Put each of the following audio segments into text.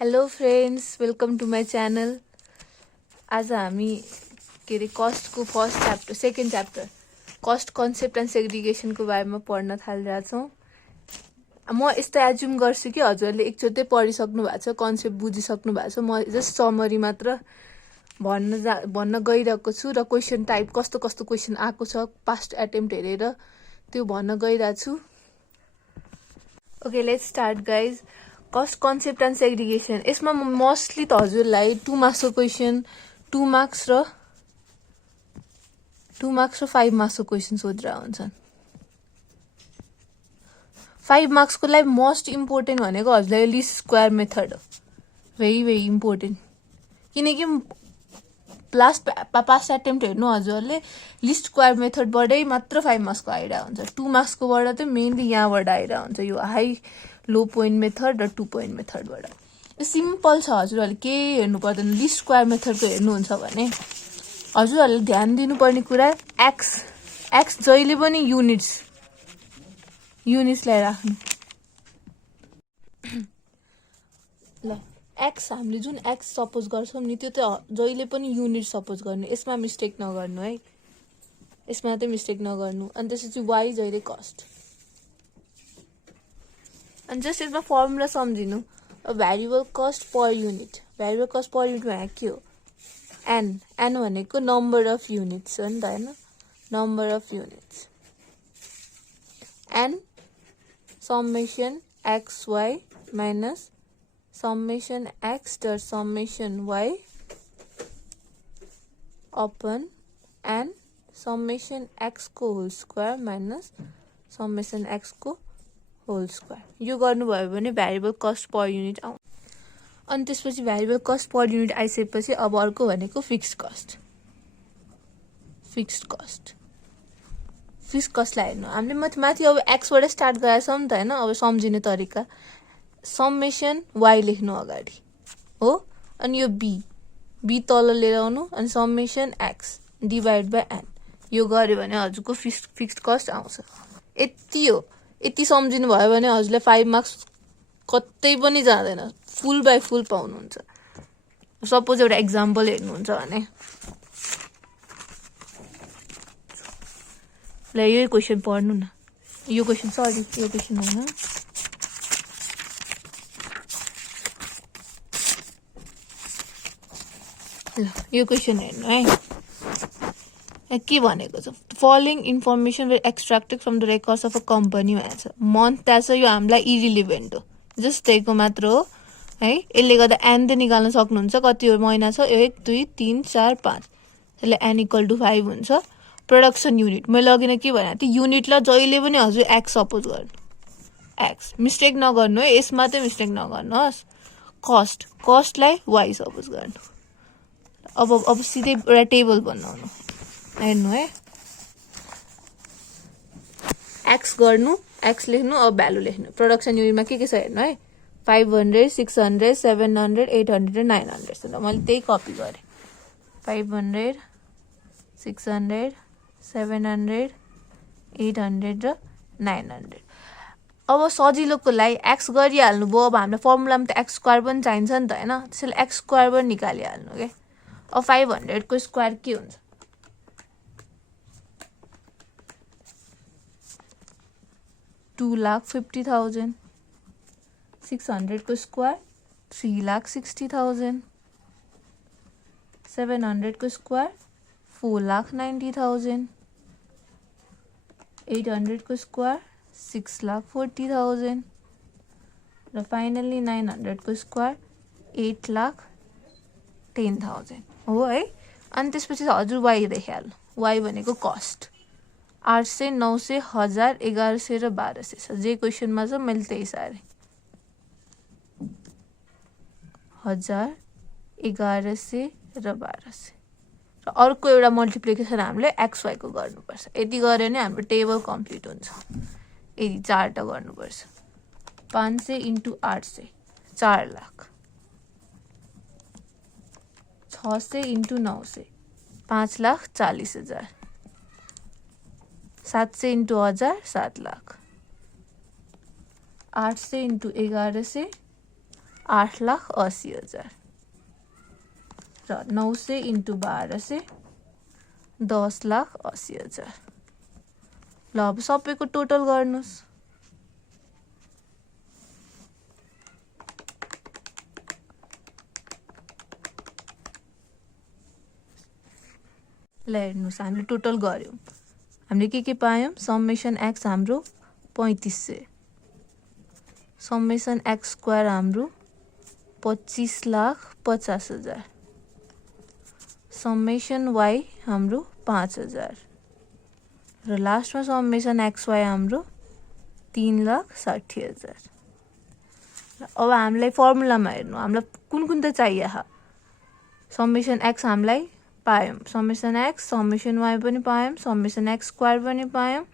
Hello friends, welcome to my channel. आज हामी के अरे कस्टको second chapter cost concept and सेग्रिगेसनको बारेमा पढ्न थालिरहेछौँ। म यस्तो एज्युम गर्छु कि हजुरहरूले एकचोटि पढिसक्नु भएको छ, कन्सेप्ट बुझिसक्नु भएको छ। म जस्ट समरी मात्र भन्न गइरहेको छु र क्वेसन टाइप कस्तो कस्तो क्वेसन आएको छ पास्ट एटेम्प्ट हेरेर त्यो भन्न गइरहेको छु। Okay, let's start guys. Cost concept and segregation, यसमा मोस्टली त हजुरलाई 2 मार्क्सको क्वेसन 2 मार्क्स र 5 मार्क्सको क्वेसन सोधिरहेको हुन्छन्। 5 मार्क्सको लागि मोस्ट इम्पोर्टेन्ट भनेको हजुरलाई लिस्ट स्क्वायर मेथड हो। भेरी इम्पोर्टेन्ट, किनकि पास्ट एटेम्प्ट हेर्नु हजुरहरूले लिस्ट स्क्वायर मेथडबाटै मात्र 5 मार्क्सको आइरहेको हुन्छ। 2 मार्क्सकोबाट चाहिँ मेनली यहाँबाट आइरहेको हुन्छ, यो हाई लो पोइन्ट मेथड र 2 पोइन्ट मेथडबाट। यो सिम्पल छ, हजुरहरूले केही हेर्नु पर्दैन। लिस्ट स्क्वायर मेथडको हेर्नुहुन्छ भने हजुरहरूले ध्यान दिनुपर्ने कुरा एक्स जहिले पनि युनिट्सलाई राख्नु। ल, एक्स हामीले जुन एक्स सपोज गर्छौँ नि त्यो त जहिले पनि युनिट सपोज गर्नु, यसमा मिस्टेक नगर्नु है, यसमा चाहिँ मिस्टेक नगर्नु। अनि त्यसपछि वाइ जहिले कस्ट। अनि जस्ट यसमा फर्मुला सम्झिनु, variable cost per unit. Variable cost per unit भनेको के हो? एन भनेको नम्बर अफ युनिट्स हो नि त, होइन? Number of units. N summation x y minus summation x dot summation y upon n summation एक्सको होल स्क्वायर माइनस समेसन एक्सको होल स्क्वायर। यो गर्नुभयो भने भ्यारिएबल कस्ट पर युनिट आउँछ। अनि त्यसपछि भ्यारिएबल कस्ट पर युनिट आइसकेपछि अब अर्को भनेको फिक्स्ड कस्ट। फिक्स्ड कस्टलाई हेर्नु, हामीले माथि अब एक्सबाट स्टार्ट गरेका छौँ नि त, होइन? अब सम्झिने तरिका समेसन वाइ लेख्नु अगाडि हो, अनि यो बी तल लिएर आउनु, अनि summation x divide by n. यो गऱ्यो भने हजुरको फिक्स्ड कस्ट आउँछ। यति हो, यति सम्झिनु भयो भने हजुरले 5 मार्क्स कतै पनि जाँदैन, फुल बाई फुल पाउनुहुन्छ। सपोज एउटा एक्जाम्पल हेर्नुहुन्छ भने ल, यो क्वेसन पढ्नु न। यो क्वेसन होइन, ल यो क्वेसन हेर्नु है। के भनेको छ? Following information were extracted from the records of a company भनेको छ। मन्थ त्यहाँ छ, यो हामीलाई इरिलिभेन्ट हो, जस्ट त्यहीको मात्र हो है। यसले गर्दा एन त निकाल्न सक्नुहुन्छ, कति महिना छ? 1 2 3 4 5। त्यसले एन इक्वल टु 5 हुन्छ। प्रोडक्सन युनिट मैले अघि के भनेको थिएँ, युनिटलाई जहिले पनि हजुर एक्स सपोज गर्नु, एक्स मिस्टेक नगर्नु है, यसमा चाहिँ मिस्टेक नगर्नुहोस्। कस्टलाई वाइ सपोज गर्नु। अब सिधै एउटा टेबल बनाउनु, हेर्नु है। एक्स गर्नु, एक्स लेख्नु, अब भ्यालु लेख्नु। प्रोडक्सन युनिटमा के छ हेर्नु है, 500 600 700 800 र 900 छ। मैले त्यही कपी गरेँ, 500 600 700 800 र 900। अब सजिलोको लागि एक्स गरिहाल्नु भयो। अब हामीलाई फर्मुलामा त एक्स स्क्वायर पनि चाहिन्छ नि त, होइन? त्यसैले एक्स स्क्वायर पनि निकालिहाल्नु क्या। अब 500 को स्क्वायर के हुन्छ? 2,50,000। 600 को स्क्वायर 3,60,000। 700 को स्क्वायर 4,90,000। 800 को स्क्वायर 6,40,000 र फाइनली 900 को स्क्वायर 8,10,000 हो है। अनि त्यसपछि हजुर वाइ लेखिहाल्नु। वाइ भनेको कस्ट 800 900 1000 1100 र 1200 छ। जे क्वेसनमा छ मैले त्यही सारेँ, 1000 1100 र 1200। र अर्को एउटा मल्टिप्लिकेसन हामीले एक्स वाइको गर्नुपर्छ। यति गऱ्यो भने हाम्रो टेबल कम्प्लिट हुन्छ। यदि 4टा गर्नुपर्छ, 500 × 800 4 लाख, 600 × 900 5,40,000, 700 × 1000 7 लाख, 800 × 1100 8,80,000 र 900 इन्टु 1200 10,80,000। ल अब सबैको टोटल गर्नुस्। ल हेर्नुस् हामीले टोटल गर्यौं। हामीले के पायौं? समेसन x हाम्रो 3500, समेसन x स्क्वायर हाम्रो 25,50,000, समेसन y हाम्रो 5,000 र लास्टमा समेसन xy हाम्रो 3,60,000। अब हामीलाई फर्मुलामा हेर्नु, हामीलाई कुन त चाहियो? समेसन x हामीलाई पायौं, समेसन x, समेसन y पनि पायौं, समेसन x स्क्वायर पनि पायौं,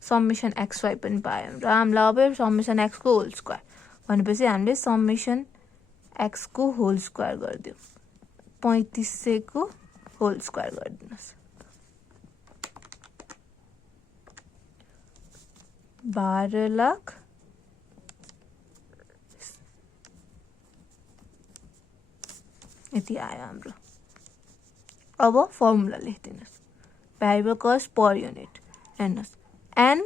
समेसन xy पनि पायौं र हामीलाई अब समेसन x को होल स्क्वायर भनेपछि हामीले समेसन x को होल स्क्वायर गर्दियौ। 3500 को होल स्क्वायर गर्दिनुस्। 12 लाख यति आयो हाम्रो। अब फर्मुला लेखिदिनुस्। भेरिएबल कस्ट पर युनिट हेर्नुस्, n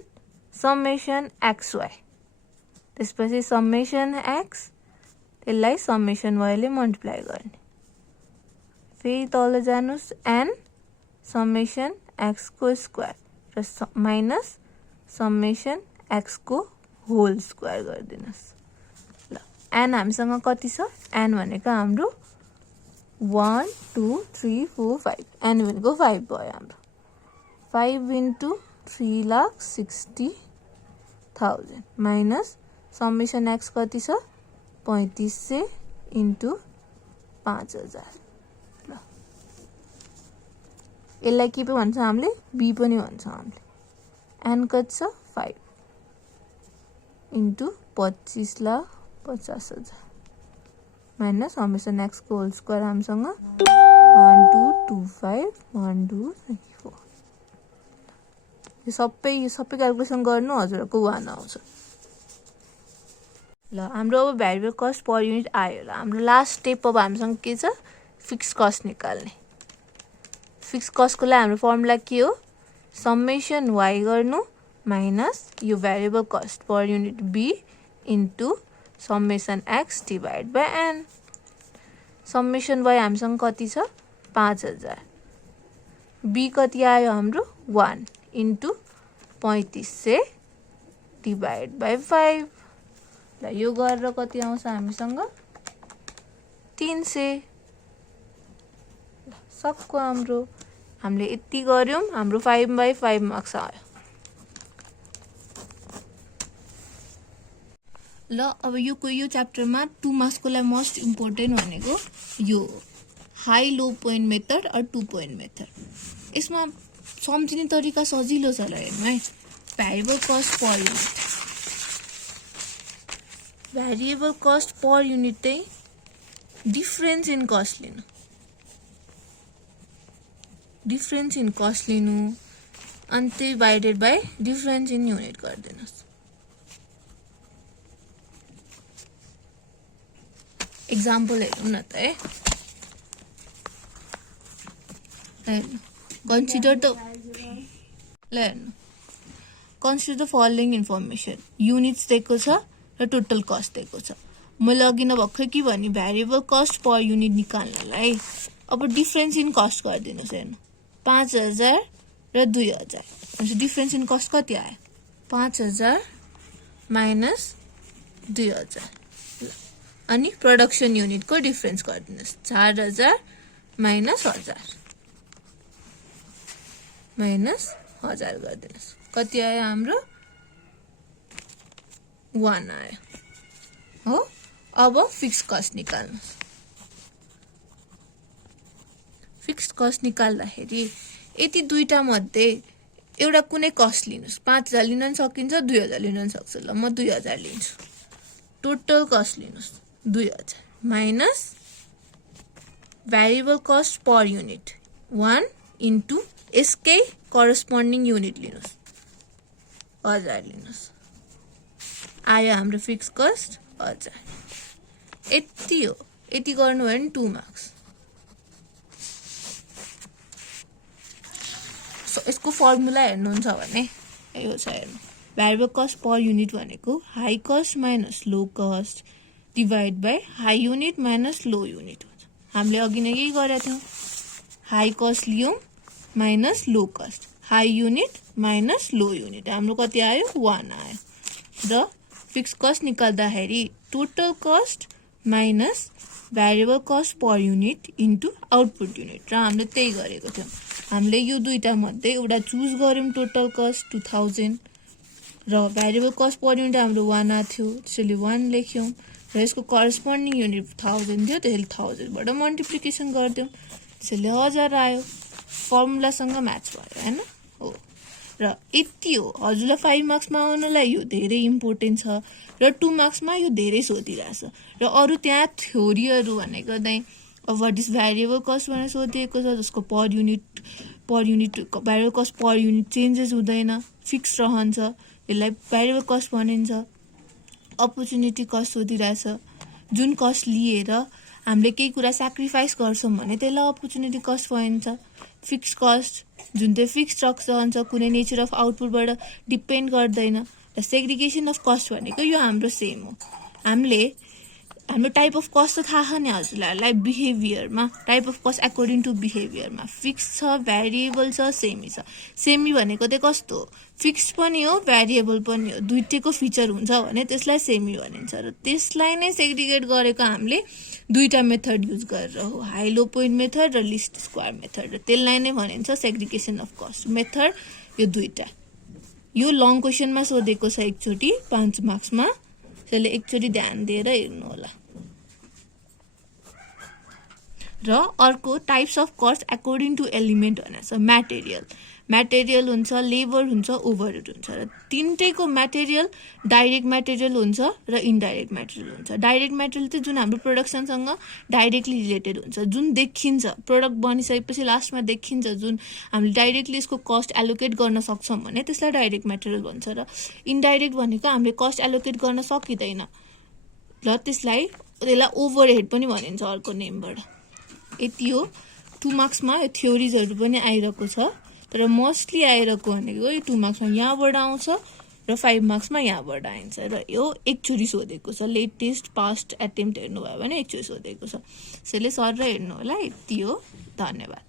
समेसन xy, त्यसपछि समेसन x, त्यसलाई समेसन y ले मल्टिप्लाई गर्ने। फेरि तल जानुस्, n समेसन x को स्क्वायर र माइनस समेसन x को होल स्क्वायर गरिदिनुस्। ल n हामीसँग कति छ? n भनेको हाम्रो 1 2 3 4 5, n भनेको 5 भयो हाम्रो। 5 इन्टु 3,60,000 माइनस समेसन x कति छ? 3500 इन्टु 5,000। ल यसलाई के पनि भन्छ हामीले? b पनि भन्छ हामीले। n कति छ? 5 इन्टु 25,50,000 माइनस समेसन x को होल स्क्वायर हामीसँग 1225 1234। यो सबै क्याल्कुलेसन गर्नु हजुरको 1 आउँछ। ल हाम्रो अब भेरिएबल कस्ट पर युनिट आयो। ल हाम्रो लास्ट स्टेप अब हामीसँग के छ? फिक्स कस्ट निकाल्ने। फिक्स कस्टको लागि हाम्रो फर्मुला के हो? समेसन y गर्नु माइनस यो variable cost per unit b into summation x divide by n। Summation y हामीसँग कति छ? 5,000। b कति आयो हाम्रो? 1 इन्टु 3500 डिभाइड बाई 5। ल यो गरेर कति आउँछ हामीसँग? 300। सक्यो हाम्रो। हामीले यति गर्यौं, हाम्रो 5/5 मार्क्स आयो। ल अब यो च्याप्टरमा 2 मार्क्स को लागि मोस्ट इम्पोर्टेन्ट भनेको यो हाई लो पोइन्ट मेथड और 2 पोइन्ट मेथड। यसमा सम्झिने तरिका सजिलो छ। ल हेर्नु है, variable cost per unit, variable cost per unit चाहिँ डिफरेन्स इन कस्ट लिनु, डिफरेन्स इन कस्ट लिनु अनि divided by difference in unit गरिदिनुस्। Example हेरौँ न त है। Consider the consider the following information. Units दिएको छ र टोटल कस्ट दिएको छ। मैले अघि न भर्खर के भने भेरिएबल कस्ट पर युनिट निकाल्नलाई अब डिफरेन्स इन कस्ट गरिदिनुस्। हेर्नु 5,000 र 2,000 भनेपछि डिफरेन्स इन कस्ट कति आयो? 5,000 माइनस 2,000। अनि प्रोडक्सन युनिट को डिफरेन्स गरिदिनुस्। 4,000 minus 1,000 minus 1,000 गरिदिनुस्। कति आयो हाम्रो? 1 आयो हो। अब फिक्स कस्ट निकाल्नुस्। फिक्स कस्ट निकाल्दाखेरि यति दुईटा मध्ये एउटा कुनै कस्ट लिनुस्। 5,000 लिन पनि सकिन्छ, 2,000 लिन पनि सक्छ। ल म 2,000 लिन्छु। टोटल कस्ट लिनुस् 2,000 minus variable cost per unit 1 into यसकै करस्पोन्डिङ युनिट लिनुस् 1,000 लिनुस्। आयो हाम्रो फिक्स कस्ट 1,000। यति हो, यति गर्नुभयो भने 2 मार्क्स। यसको फर्मुला हेर्नुहुन्छ भने यो छ, हेर्नु। भ्यारिएबल कस्ट पर युनिट भनेको high cost minus low cost divide by high unit minus low unit हुन्छ। हामीले अघि नै यही गरेका थियौँ, हाई कस्ट लियौँ minus low cost, high unit minus low unit, हाम्रो कति आयो 1 आयो। र फिक्स कस्ट निकाल्दाखेरि total cost minus variable cost per unit into output unit, र हामीले त्यही गरेको थियौँ। हामीले यो दुईटा मध्ये एउटा चुज गर्यौँ, टोटल कस्ट 2000 र भ्यारिएबल कस्ट पर युनिट हाम्रो 1 आएको थियो, त्यसैले 1 लेख्यौँ, र यसको करस्पोन्डिङ युनिट 1000 थियो, त्यसैले 1000 बाट मल्टिप्लिकेसन गरिदियौँ, त्यसैले 1000 आयो। फर्मुलासँग म्याच भयो हैन हो। र यति हो, हजुरलाई 5 मार्क्समा आउनलाई यो धेरै इम्पोर्टेन्ट छ, र 2 मार्क्समा यो धेरै सोधिरहेछ। र अरू त्यहाँ थ्योरीहरू भनेको चाहिँ व्हाट इज भ्यारिएबल कस्ट भनेर सोधिएको छ, जसको पर unit variable cost per unit changes हुँदैन, फिक्स रहन्छ, यसलाई भ्यारिएबल कस्ट भनिन्छ। अपर्च्युनिटी कस्ट सोधिरहेछ, जुन कस्ट लिएर हामीले केही कुरा सेक्रिफाइस गर्छौँ भने त्यसलाई अपर्च्युनिटी कस्ट भनिन्छ। फिक्स कस्ट जुन चाहिँ फिक्स रहन्छ, कुनै नेचर अफ आउटपुटबाट डिपेन्ड गर्दैन। र सेग्रिगेसन अफ कस्ट भनेको यो हाम्रो सेम हो। हाम्रो टाइप अफ कस्ट त थाहा नि हजुरलाई, बिहेभियरमा type of cost according to बिहेभियरमा फिक्स छ, भ्यारिएबल छ, सेमी छ। सेमी भनेको चाहिँ कस्तो हो, फिक्स पनि हो भ्यारिएबल पनि हो, दुईटैको फिचर हुन्छ भने त्यसलाई सेमी भनिन्छ। र त्यसलाई नै सेग्रिगेट गरेको हामीले दुईटा मेथड युज गरेर हो, हाई लो पोइन्ट मेथड र लिस्ट स्क्वायर मेथड, र त्यसलाई नै भनिन्छ सेग्रिगेसन अफ कस्ट मेथड। यो दुईटा यो लङ क्वेसनमा सोधेको छ एकचोटि 5 मार्क्समा, त्यसले एकचोटि ध्यान दिएर हेर्नु होला। र अर्को types of cost according to element भनेको छ। म्याटेरियल हुन्छ, लेबर हुन्छ, ओभरहेड हुन्छ, र तिनटैको म्याटेरियल डाइरेक्ट म्याटेरियल हुन्छ र इन्डाइरेक्ट म्याटेरियल हुन्छ। डाइरेक्ट म्याटेरियल चाहिँ जुन हाम्रो प्रोडक्सनसँग डाइरेक्टली रिलेटेड हुन्छ, जुन देखिन्छ, प्रोडक्ट बनिसकेपछि लास्टमा देखिन्छ, जुन हामीले डाइरेक्टली यसको कस्ट एलोकेट गर्न सक्छौँ भने त्यसलाई डाइरेक्ट म्याटेरियल भन्छ। र इन्डाइरेक्ट भनेको हामीले कस्ट एलोकेट गर्न सकिँदैन, र त्यसलाई ओभरहेड पनि भनिन्छ अर्को नेमबाट। यति हो। 2 मार्क्समा यो थ्योरिजहरू पनि आइरहेको छ, तर मोस्टली आइरहेको भनेको यो 2 मार्क्समा यहाँबाट आउँछ र 5 मार्क्समा यहाँबाट आइन्छ। र यो एकचोटि सोधेको छ, लेटेस्ट पास्ट एटेम्प्ट हेर्नुभयो भने एकचोटि सोधेको छ, त्यसैले सर हेर्नु होला। यति हो, धन्यवाद।